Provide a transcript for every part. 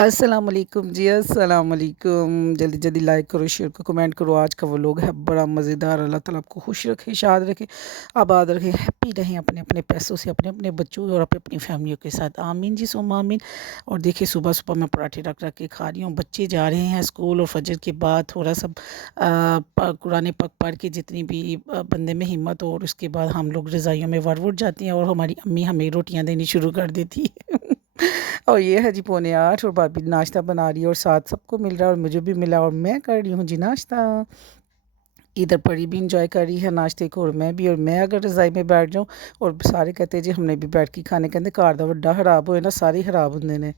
अस्सलाम वालेकुम जी, अस्सलाम वालेकुम। जल्दी जल्दी लाइक करो, शेयर करो, कमेंट करो। आज का व्लॉग है बड़ा मज़ेदार। अल्लाह ताला आपको खुश रखे, शाद रखे, आबाद रखे, हैप्पी रहें अपने अपने पैसों से, अपने अपने बच्चों और अपनी अपनी फैमिलियों के साथ। आमीन जी सुम्मा आमीन। और देखिए सुबह सुबह मैं पराठे रख रख के खा रही हूँ। बच्चे जा रहे हैं स्कूल और फजर के बाद थोड़ा सा कुरान पाक पढ़ के जितनी भी बंदे में हिम्मत हो, और उसके बाद हम लोग रज़ाइयों में वर वुट जाते हैं और हमारी अम्मी हमें रोटियाँ देनी शुरू कर देती है। और ये है जी पौने 8 और भाभी नाश्ता बना रही है और साथ सबको मिल रहा है और मुझे भी मिला और मैं कर रही हूँ जी नाश्ता। इधर परी भी इंजॉय कर रही है नाश्ते को और मैं भी। और मैं अगर रज़ाई में बैठ जाऊँ और सारे कहते हैं जी हमने भी बैठ के खाने, कहते घर दा वड्डा खराब होए ना सारे खराब होंदे ने।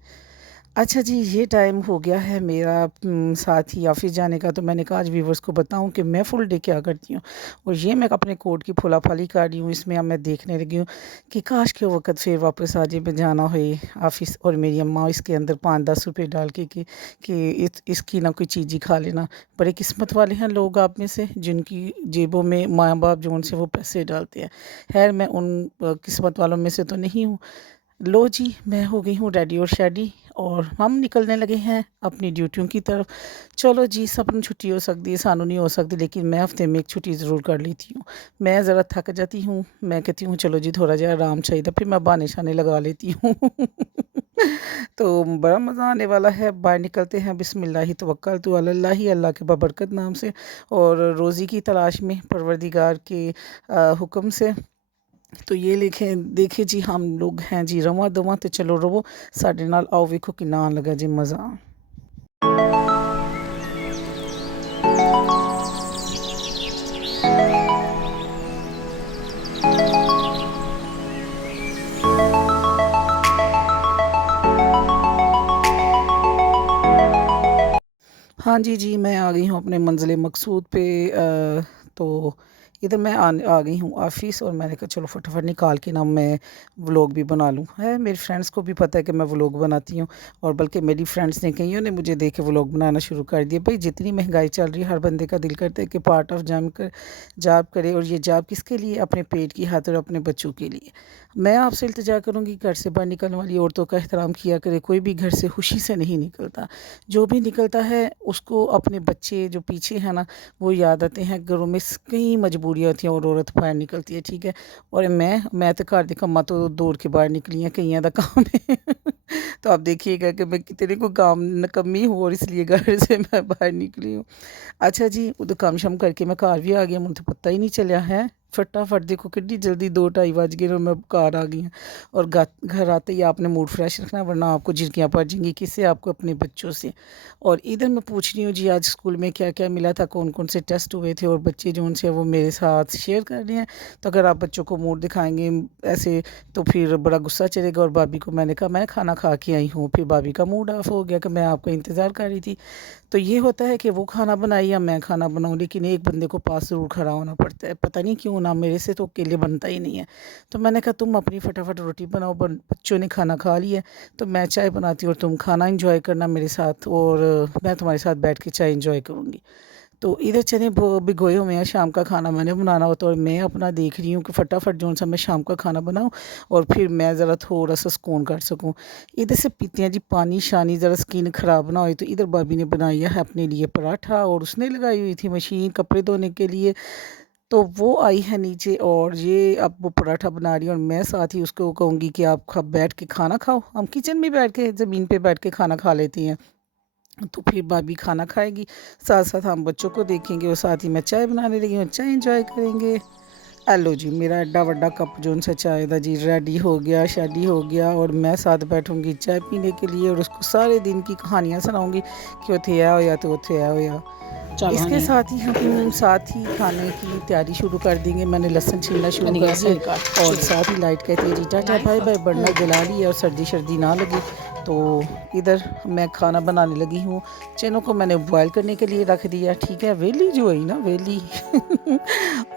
अच्छा जी, ये टाइम हो गया है मेरा साथ ही ऑफ़िस जाने का, तो मैंने कहा आज व्यूवर्स को बताऊं कि मैं फुल डे क्या करती हूँ। और ये मैं अपने कोट की फुला-फाली कर रही हूँ। इसमें अब मैं देखने लगी हूँ कि काश के वक़्त फिर वापस आ जाए, मैं जाना होए ऑफ़िस और मेरी अम्मा इसके अंदर 5-10 रुपए डाल के कि इसकी ना कोई चीज़ ही खा लेना। बड़े किस्मत वाले हैं लोग आप में से जिनकी जेबों में माँ-बाप जो उनसे वो पैसे डालते हैं। ख़ैर मैं उन किस्मत वालों में से तो नहीं हूँ। लो जी, मैं हो गई हूँ रेडी और शेडी और हम निकलने लगे हैं अपनी ड्यूटियों की तरफ। चलो जी, सबनूं छुट्टी हो सकती है, सानू नहीं हो सकती, लेकिन मैं हफ़्ते में 1 छुट्टी ज़रूर कर लेती हूँ। मैं ज़रा थक जाती हूँ, मैं कहती हूँ चलो जी थोड़ा जिहा आराम चाहिए, फिर मैं बहाने-शहाने लगा लेती हूँ। तो बड़ा मज़ा आने वाला है। बाहर निकलते हैं, बिस्मिल्लाहि तवक्कलतु अलल्लाहि, अल्लाह के बाबरकत नाम से और रोज़ी की तलाश में परवरदिगार के हुक्म से। तो ये लिखें देखिए जी, हम लोग हैं जी रवां दवां, तो चलो रवो साडे नाल, आओ वेखो किन्ना आन लगा जी मज़ा। हाँ जी, जी, मैं आ गई हूँ अपने मंज़िल मकसूद पे। तो इधर मैं आ गई हूँ ऑफ़िस और मैंने कहा चलो फटाफट निकाल के ना मैं व्लॉग भी बना लूँ। है मेरे फ्रेंड्स को भी पता है कि मैं व्लॉग बनाती हूँ और बल्कि मेरी फ्रेंड्स ने कईयों ने मुझे देख के व्लॉग बनाना शुरू कर दिया। भाई जितनी महंगाई चल रही है, हर बंदे का दिल करता है कि पार्ट ऑफ जॉब करे, और ये जॉब किसके लिए? अपने पेट की खातिर, अपने बच्चों के लिए। मैं आपसे इल्तिजा करूँगी घर से बाहर निकलने वाली औरतों का एहतराम किया करे। कोई भी घर से खुशी से नहीं निकलता। जो भी निकलता है उसको अपने बच्चे जो पीछे हैं ना वो याद आते हैं। घरों में कई मजबूरियाँ होती हैं और औरत बाहर निकलती है, ठीक है। और मैं तो घर दी कम्मा तो दौड़ के बाहर निकली हैं, कईयां दा काम है। तो आप देखिएगा कि मैं कितने को काम नकम्मी हूँ और इसलिए घर से मैं बाहर निकली हूँ। अच्छा जी, उधर काम शम करके मैं घर भी आ गई, मुझे तो पता ही नहीं चला है। फटाफट देखो कितनी जल्दी 2-2:30 बज गए और मैं घर आ गई हूँ। और घर आते ही आपने मूड फ्रेश रखना है, वरना आपको झिड़कियाँ पड़ जाएंगी। किससे? आपको अपने बच्चों से। और इधर मैं पूछ रही हूँ जी आज स्कूल में क्या क्या मिला था, कौन कौन से टेस्ट हुए थे, और बच्चे जो उनसे वो मेरे साथ शेयर कर रहे हैं। तो अगर आप बच्चों को मूड दिखाएंगे ऐसे तो फिर बड़ा गुस्सा चलेगा। और भाभी को मैंने कहा मैं खाना खा के आई हूँ, फिर भाभी का मूड ऑफ हो गया कि मैं आपका इंतज़ार कर रही थी। तो ये होता है कि वो खाना बनाए या मैं खाना बनाऊँ, लेकिन एक बंदे को पास ज़रूर खड़ा होना पड़ता है। पता नहीं क्यों ना, मेरे से तो अकेले बनता ही नहीं है। तो मैंने कहा तुम अपनी फटाफट रोटी बनाओ, बच्चों ने खाना खा लिया है, तो मैं चाय बनाती हूँ और तुम खाना एंजॉय करना मेरे साथ, और मैं तुम्हारे साथ बैठ के चाय एंजॉय करूँगी। तो इधर चने भिगोए हुए हैं, शाम का खाना मैंने बनाना होता है और मैं अपना देख रही हूँ कि फटाफट जो सा मैं शाम का खाना बनाऊँ और फिर मैं ज़रा थोड़ा सा सुकून कर सकूँ। इधर से पीते हैं जी पानी शानी, ज़रा स्किन ख़राब ना हो। तो इधर भाभी ने बनाया है अपने लिए पराठा और उसने लगाई हुई थी मशीन कपड़े धोने के लिए। तो वो आई है नीचे और ये अब वो पराठा बना रही है और मैं साथ ही उसको कहूँगी कि आप बैठ के खाना खाओ। हम किचन में बैठ के, ज़मीन पे बैठ के खाना खा लेती हैं। तो फिर भाभी खाना खाएगी, साथ साथ हम बच्चों को देखेंगे और साथ ही मैं चाय बनाने लगी हूँ, चाय इंजॉय करेंगे। हेलो जी, मेरा एड्डा वड्डा कप जो सा चाय था जी रेडी हो गया, शेडी हो गया, और मैं साथ बैठूंगी चाय पीने के लिए और उसको सारे दिन की कहानियाँ सुनाऊंगी कि उथे आया होया तो उथे आया होया। चल इसके हनी साथ ही हम साथ ही खाने की तैयारी शुरू कर देंगे। मैंने लहसुन छीलना शुरू हनी कर कैसे दिया काट और शुरू साथ ही लाइट कहती है जी टाटा बाय बाय, बढ़ना जला ली और सर्दी शर्दी ना लगे। तो इधर मैं खाना बनाने लगी हूँ। चनों को मैंने बॉयल करने के लिए रख दिया, ठीक है, वेली जो है ना वेली।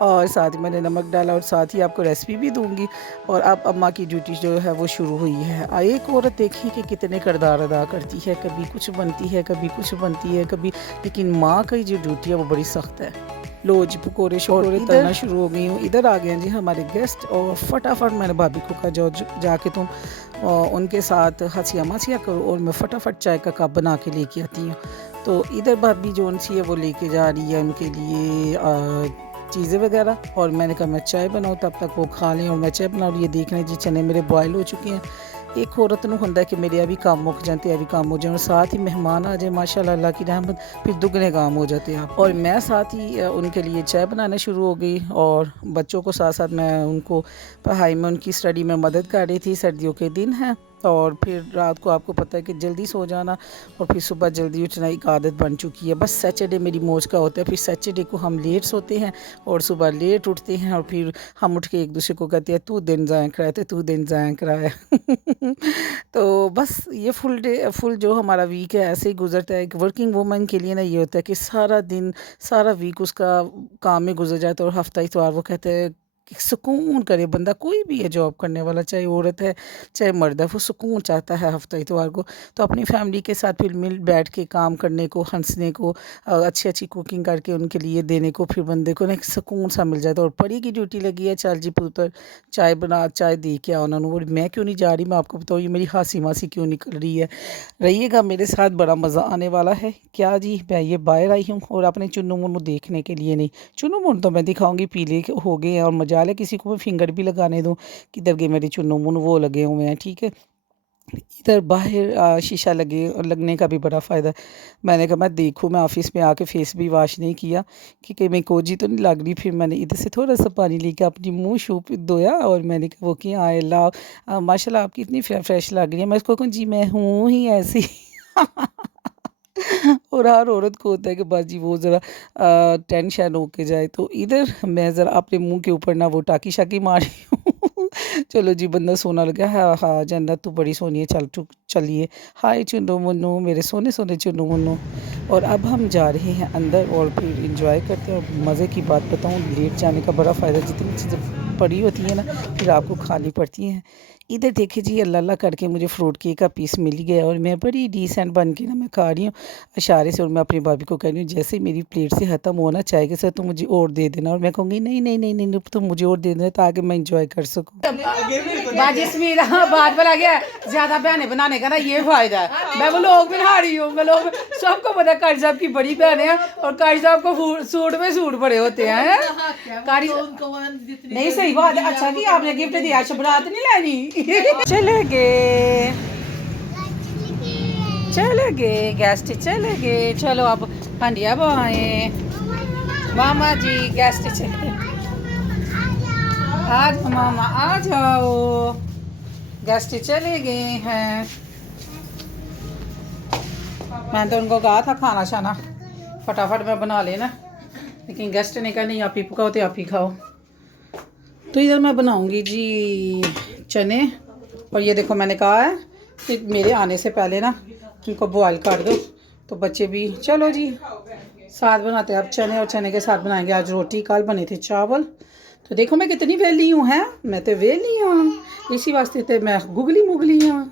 और साथ ही मैंने नमक डाला और साथ ही आपको रेसिपी भी दूंगी। और अब अम्मा की ड्यूटी जो है वो शुरू हुई है। एक औरत देखी कि कितने किरदार अदा करती है, कभी कुछ बनती है, कभी कुछ बनती है, कभी, लेकिन माँ की जो ड्यूटी है वो बड़ी सख्त है। लो जी पकौड़े शकोड़े तलना शुरू हो गई हूँ। इधर आ गए जी हमारे गेस्ट और फटाफट मैंने भाभी को कहा जाओ जाके तुम उनके साथ हंसिया मसिया करो और मैं फटाफट चाय का कप बना के लेके आती हूँ। तो इधर भाभी जो सी है वो लेके जा रही है उनके लिए चीज़ें वगैरह, और मैंने कहा मैं चाय बनाऊँ तब तक वो खा लें और मैं चाय बना रही है। देख लें जी चने मेरे बॉयल हो चुके हैं। एक औरत नूं हुंदा कि मेरे अभी काम मुक जाते अभी काम हो जाए और साथ ही मेहमान आ जाए माशाल्लाह अल्लाह की रहमत, फिर दुगने काम हो जाते हैं आप। और मैं साथ ही उनके लिए चाय बनाना शुरू हो गई और बच्चों को साथ साथ मैं उनको पढ़ाई में उनकी स्टडी में मदद कर रही थी। सर्दियों के दिन हैं और फिर रात को आपको पता है कि जल्दी सो जाना और फिर सुबह जल्दी उठना एक आदत बन चुकी है। बस सैटरडे मेरी मौज का होता है, फिर सैटरडे को हम लेट सोते हैं और सुबह लेट उठते हैं और फिर हम उठ के एक दूसरे को कहते हैं तू दिन ज़ाया कराया तो तू दिन ज़ाया कराया। तो बस ये फुल जो हमारा वीक है ऐसे ही गुजरता है। एक वर्किंग वूमन के लिए ना ये होता है कि सारा दिन सारा वीक उसका काम में गुजर जाता है और हफ्ता इतवार वो कहते हैं कि सुकून करे बंदा, कोई भी है जॉब करने वाला, चाहे औरत है चाहे मर्द है, वो सुकून चाहता है हफ्ता इतवार को। तो अपनी फैमिली के साथ फिर मिल बैठ के काम करने को, हंसने को, अच्छी अच्छी कुकिंग करके उनके लिए देने को, फिर बंदे को ना एक सुकून सा मिल जाता है। और परी की ड्यूटी लगी है, चल जी पुत्र चाय दे के आओ उन्होंने। और मैं क्यों नहीं जा रही, मैं आपको बताऊँ ये मेरी हासी मासी क्यों निकल रही है। रहिएगा मेरे साथ, बड़ा मज़ा आने वाला है। क्या जी मैं ये बाहर आई हूँ और अपने चुन्नू मुन्नू देखने के लिए नहीं, चुन्नू मुन्नू तो मैं दिखाऊंगी पीले हो गए हैं और मजाल है किसी को मैं फिंगर भी लगाने दूँ। किधर गए मेरे चुन्नू मुन्नू, वो लगे हुए हैं ठीक है। इधर बाहर शीशा लगे और लगने का भी बड़ा फ़ायदा है। मैंने कहा मैं देखूँ, मैं ऑफ़िस में आके फेस भी वॉश नहीं किया कि कहीं मैं कोजी तो नहीं लग रही। फिर मैंने इधर से थोड़ा सा पानी लेके अपनी मुँह शू पे धोया और मैंने कहा वो किया आए अल्लाह माशाल्लाह आपकी इतनी फ्रेश लग रही है। मैं इसको कहूँ जी मैं हूँ ही ऐसी। और हर औरत को होता है कि बस जी वो ज़रा टेंशन होके जाए। तो इधर मैं ज़रा अपने मुँह के ऊपर ना वो टाकी शाकी मारी हूँ। चलो जी बंदा सोना लगा, हाँ हाँ जन्नत तू बड़ी सोनी है, चलिए हाय चुन्नू मुन्नू मेरे सोने सोने चुन्नू मुन्नू। और अब हम जा रहे हैं अंदर और फिर इंजॉय करते हैं। और मज़े की बात बताऊँ, लेट जाने का बड़ा फ़ायदा, जितनी चीज़ें पड़ी होती हैं ना फिर आपको खानी पड़ती हैं। इधर देखिए जी अल्लाह अल्लाह करके मुझे फ्रूट केक का पीस मिल गया और मैं बड़ी डिसेंट बन के ना मैं खा रही हूँ इशारे से। और मैं अपनी भाभी को कह रही हूँ जैसे ही मेरी प्लेट से ख़त्म होना चाय के साथ तो मुझे और दे देना। और मैं कहूँगी नहीं नहीं नहीं नहीं तुम मुझे और दे देना ताकि मैं इंजॉय कर सकूँ। बात पर आ गया ज्यादा बहनें बनाने का ना ये फायदा है। मैं वो लोग बना रही हूँ, मैं लोग सबको पता है कारी साहब की बड़ी बहन है और कारी साहब को सूट में सूट पड़े होते हैं। कारी नहीं सही बात है। अच्छा कि आपने गिफ्ट दिया, शबरात नहीं लेनी। चले गए चले गए गेस्ट चले गए, चलो अब हंडिया बाएँ मामा जी गेस्ट चले आज मामा आ जाओ, गेस्ट चले गए हैं। मैंने तो उनको कहा था खाना शाना फटाफट में बना लेना, लेकिन गेस्ट ने कहा नहीं आप ही पकाओ तो आप ही खाओ। तो इधर मैं बनाऊंगी जी चने। और ये देखो मैंने कहा है कि मेरे आने से पहले ना इनको बॉयल कर दो तो बच्चे भी, चलो जी साथ बनाते हैं अब चने और चने के साथ बनाएंगे आज रोटी। कल बने थे चावल। तो देखो मैं कितनी वेली हूँ, है मैं तो वेली हूँ, इसी वास्ते तो मैं गुगली मुगली हूँ।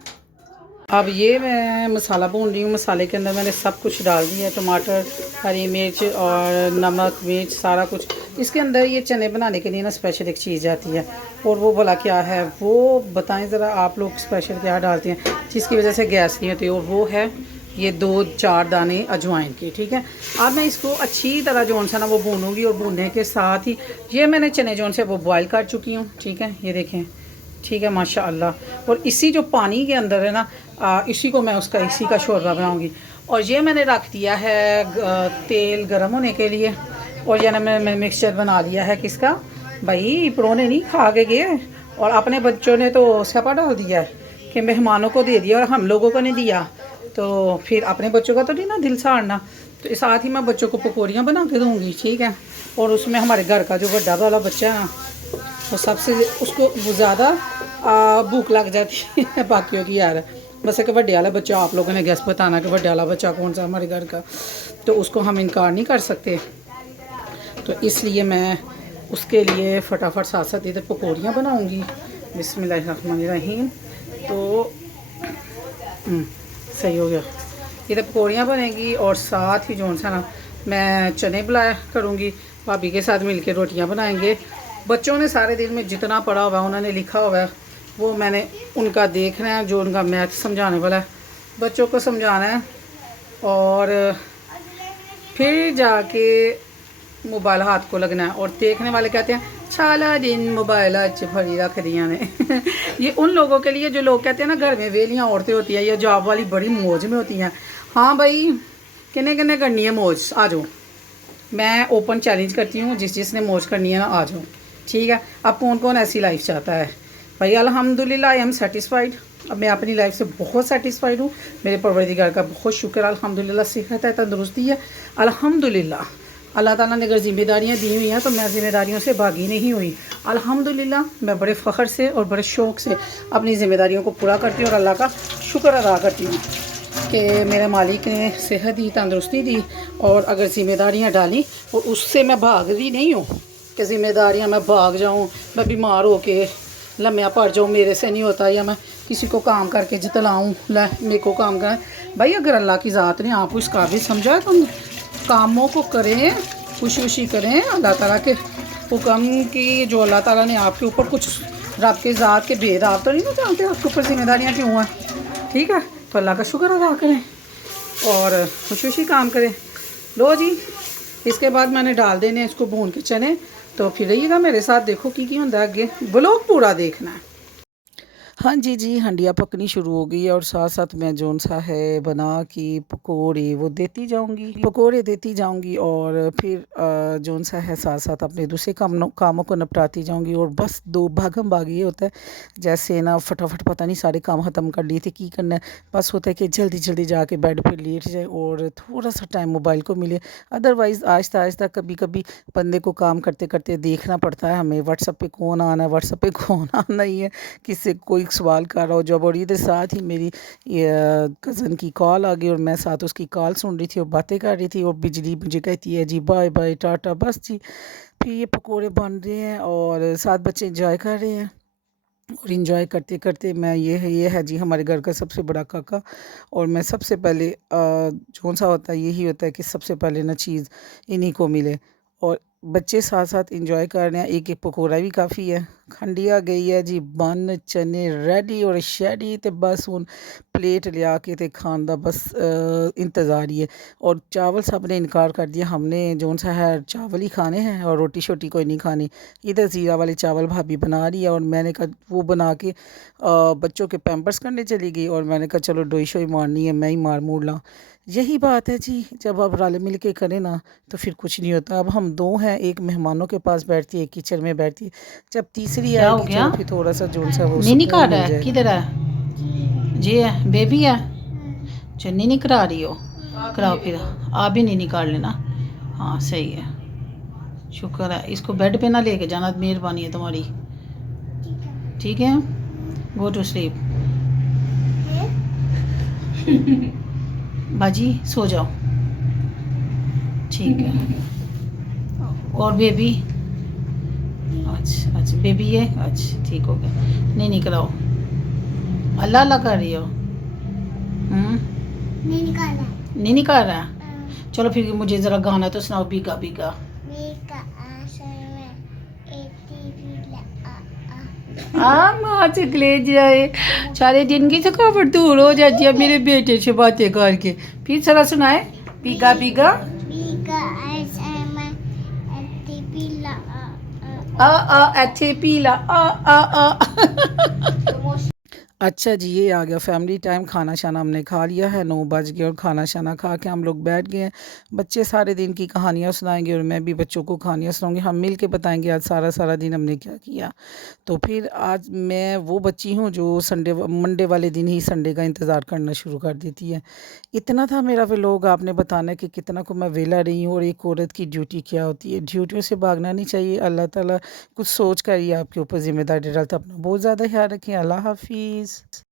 अब ये मैं मसाला भून रही हूँ। मसाले के अंदर मैंने सब कुछ डाल दिया, टमाटर हरी मिर्च और नमक मिर्च सारा कुछ। इसके अंदर ये चने बनाने के लिए ना स्पेशल एक चीज़ आती है और वो भला क्या है वो बताएं ज़रा आप लोग स्पेशल क्या डालते हैं जिसकी वजह से गैस नहीं होती। और वो है ये 2-4 दाने अजवाइन की, ठीक है। अब मैं इसको अच्छी तरह जो सा ना वो भूनूंगी और भूनने के साथ ही ये मैंने चने जो से वो बॉयल कर चुकी हूँ, ठीक है। ये देखें ठीक है माशाअल्लाह। और इसी जो पानी के अंदर है ना इसी को मैं उसका इसी का शोरबा बनाऊंगी। और ये मैंने रख दिया है तेल गर्म होने के लिए। और ये ना मैंने मिक्सचर बना लिया है किसका, भाई परोने नहीं खा के गए और अपने बच्चों ने तो स्यापा डाल दिया है कि मेहमानों को दे दिया और हम लोगों को नहीं दिया, तो फिर अपने बच्चों का तो नहीं ना दिल साड़ना। तो साथ ही मैं बच्चों को पकौड़ियाँ बना के दूँगी, ठीक है। और उसमें हमारे घर का जो बड़ा वाला बच्चा है ना वो सबसे उसको ज़्यादा भूख लग जाती है बाकियों की यार। बस एक बड़े वाला बच्चा, आप लोगों ने गैस बताना कि बड़े वाला बच्चा कौन सा हमारे घर का, तो उसको हम इनकार नहीं कर सकते। तो इसलिए मैं उसके लिए फटाफट साथ साथ इधर पकौड़ियाँ बनाऊँगी। बिस्मिल्लाहिर्रहमानिर्रहीम। तो सही हो गया, इधर पकौड़ियाँ बनेगी और साथ ही जो सा ना मैं चने बुलाया करूँगी। भाभी के साथ मिलके रोटियां बनाएंगे। बच्चों ने सारे दिन में जितना पढ़ा हुआ है, उन्होंने लिखा हुआ है, वो मैंने उनका देखना है। जो उनका मैथ समझाने वाला है बच्चों को समझाना है, और फिर जाके मोबाइल हाथ को लगना है। और देखने वाले कहते हैं सारा दिन मोबाइल च फड़ी रख दिया ने ये उन लोगों के लिए जो लोग कहते हैं ना घर में वेलियाँ औरतें होती हैं या जॉब वाली बड़ी मौज में होती हैं। हाँ भाई, किन्ने किन्ने करनी है मौज, आ जाओ। मैं ओपन चैलेंज करती हूँ, जिसने मौज करनी है ना आ जाओ, ठीक है। अब कौन कौन ऐसी लाइफ चाहता है भाई। अल्हम्दुलिल्लाह आई एम सेटिस्फाइड। अब मैं अपनी लाइफ से बहुत सेटिस्फाइड हूँ। मेरे परवरदिगार का बहुत शुक्र अल्हम्दुलिल्लाह, सेहत है, तंदुरुस्ती है अल्हम्दुलिल्लाह। अल्लाह ताला ने अगर ज़िम्मेदारियाँ दी हुई हैं तो मैं ज़िम्मेदारियों से भागी नहीं हुई अल्हम्दुलिल्लाह। मैं बड़े फ़ख्र से और बड़े शौक़ से अपनी ज़िम्मेदारियों को पूरा करती हूँ और अल्लाह का शुक्र अदा करती हूँ कि मेरे मालिक ने सेहत दी, तंदुरुस्ती दी। और अगर ज़िम्मेदारियाँ डाली और उससे मैं भाग रही नहीं हूँ कि ज़िम्मेदारियाँ मैं भाग जाऊँ, मैं बीमार हो के लम्हा पड़ जाऊँ, मेरे से नहीं होता, या मैं किसी को काम करके जतलाऊँ ला मेरे को काम करें। भाई अगर अल्लाह की ज़ात ने आपको इस काबिल समझा तो कामों को करें, खुशी खुशी करें। अल्लाह ताला के हुक्म की, जो अल्लाह ताला ने आपके ऊपर कुछ रब के ज़ात के भेद आप तो नहीं ना जानते आपके ऊपर ज़िम्मेदारियाँ क्यों हैं, ठीक है। तो अल्लाह का शुक्र अदा करें और खुशी खुशी काम करें। लो जी, इसके बाद मैंने डाल देने इसको भून के चने। तो फिर रहिएगा मेरे साथ, देखो की होंदा है आगे, व्लॉग पूरा देखना है। हाँ जी जी, हंडिया पकनी शुरू हो गई है और साथ साथ मैं जोन सा है बना के पकोड़े वो देती जाऊंगी, पकोड़े देती जाऊंगी। और फिर जोन सा है साथ साथ अपने दूसरे कामों को निपटाती जाऊंगी। और बस दो भागम भाग ये होता है, जैसे ना फटाफट पता नहीं सारे काम ख़त्म कर लिए थे, की करना है, बस होता है कि जल्दी जल्दी जाके बेड पर लेट जाए और थोड़ा सा टाइम मोबाइल को मिले। अदरवाइज़ आहिस्ता आहिस्ता कभी कभी बंदे को काम करते करते देखना पड़ता है हमें व्हाट्सएप पे कौन आना है, व्हाट्सएप पे कौन आना ही है, किससे कोई सवाल कर रहा हो जब। और इधर साथ ही मेरी कज़न की कॉल आ गई और मैं साथ उसकी कॉल सुन रही थी और बातें कर रही थी। और बिजली मुझे कहती है जी बाय बाय टाटा, बस जी। फिर ये पकोड़े बन रहे हैं और साथ बच्चे इंजॉय कर रहे हैं। और इंजॉय करते करते मैं ये है जी हमारे घर का सबसे बड़ा काका। और मैं सबसे पहले कौन सा होता है, यही होता है कि सबसे पहले ना चीज़ इन्हीं को मिले। और बच्चे साथ साथ इंजॉय कर रहे हैं, एक एक पकौड़ा भी काफ़ी है। खंडिया गई है जी बन चने रेडी और शैडी, तो बस हूँ प्लेट लिया के ते खान दा बस इंतज़ार ही है। और चावल सब ने इनकार कर दिया, हमने जोन सा है चावल ही खाने हैं और रोटी शोटी कोई नहीं खानी। इधर ज़ीरा वाले चावल भाभी बना रही है और मैंने कहा वो बना के बच्चों के पैम्पर्स करने चली गई। और मैंने कहा चलो डोई शोई मारनी है, मैं ही मार मूड ला। यही बात है जी, जब आप रल मिल के करें ना तो फिर कुछ नहीं होता। अब हम दो हैं, एक मेहमानों के पास बैठती है, एक किचन में बैठती है, जब तीसरी क्या हो आएगी गया? चलो फिर थोड़ा सा जोन सा वो नहीं सुकून कर रहा मिल है, जाए। किधर है जी? है बेबी है, चन्नी नहीं करा रही हो, कराओ फिर। आप भी नहीं निकाल लेना, हाँ सही है, शुक्र है। इसको बेड पे ना लेके जाना, मेहरबानी है तुम्हारी, ठीक है। गो टू स्लीप बाजी, सो जाओ, ठीक है। और बेबी, अच्छा अच्छा बेबी है, अच्छा ठीक हो गया। नहीं निकलाओ, अल्लाह अल्लाह कर रही हो। नहीं निकाल रहा। चलो फिर मुझे ज़रा गाना तो सुनाओ, भीगा भीगा। माँ चकले जाए, सारे दिन की थकावट दूर हो जाती है मेरे बेटे से बातें करके। फिर जरा सुनाए, भीगा भीगा अच्छे पीला अच्छा जी, ये आ गया फैमिली टाइम। खाना शाना हमने खा लिया है, 9 बज गए और खाना शाना खा के हम लोग बैठ गए हैं। बच्चे सारे दिन की कहानियाँ सुनाएंगे और मैं भी बच्चों को कहानियाँ सुनाऊंगी, हम मिल के बताएंगे आज सारा सारा दिन हमने क्या किया। तो फिर आज मैं वो बच्ची हूँ जो मंडे वाले दिन ही संडे का इंतज़ार करना शुरू कर देती है। इतना था मेरा व्लॉग, आपने बताना है कि कितना को मैं वेला रही हूँ और एक औरत की ड्यूटी क्या होती है। ड्यूटियों से भागना नहीं चाहिए, अल्लाह ताला कुछ सोच कर ही आपके ऊपर ज़िम्मेदारी डालता। अपना बहुत ज़्यादा ख्याल रखें, अल्लाह हाफिज़।